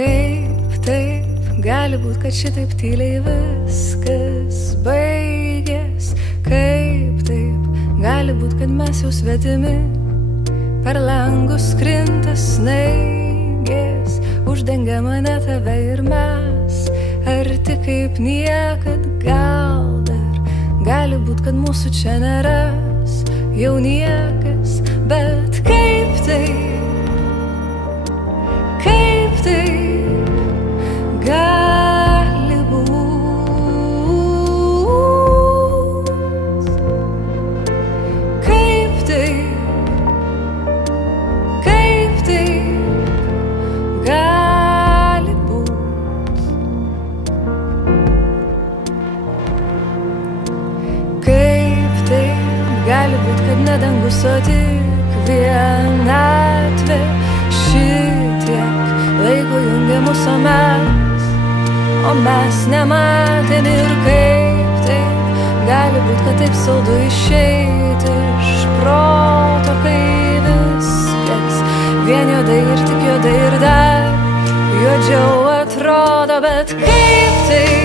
kaip taip gali būt, kad šitaip tyliai viskas baigės? Kaip taip gali būt, kad mes jau svetimi, per langus krinta snaigės, uždengia mane tave ir mes arti kaip niekad? Gal dar gali būt, kad mūsų čia neras jau niekas, bet kaip taip gali būt? Kaip taip gali būt? Kaip taip gali būt, kad ne dangus, o tik vienatvė šitiek laiko jungia mus, o mes nematėm? Ir kaip taip gali būt, kad taip saldu išeiti iš proto, kai viskas vien juodai ir tik juodai ir dar juodžiau atrodo? Bet kaip taip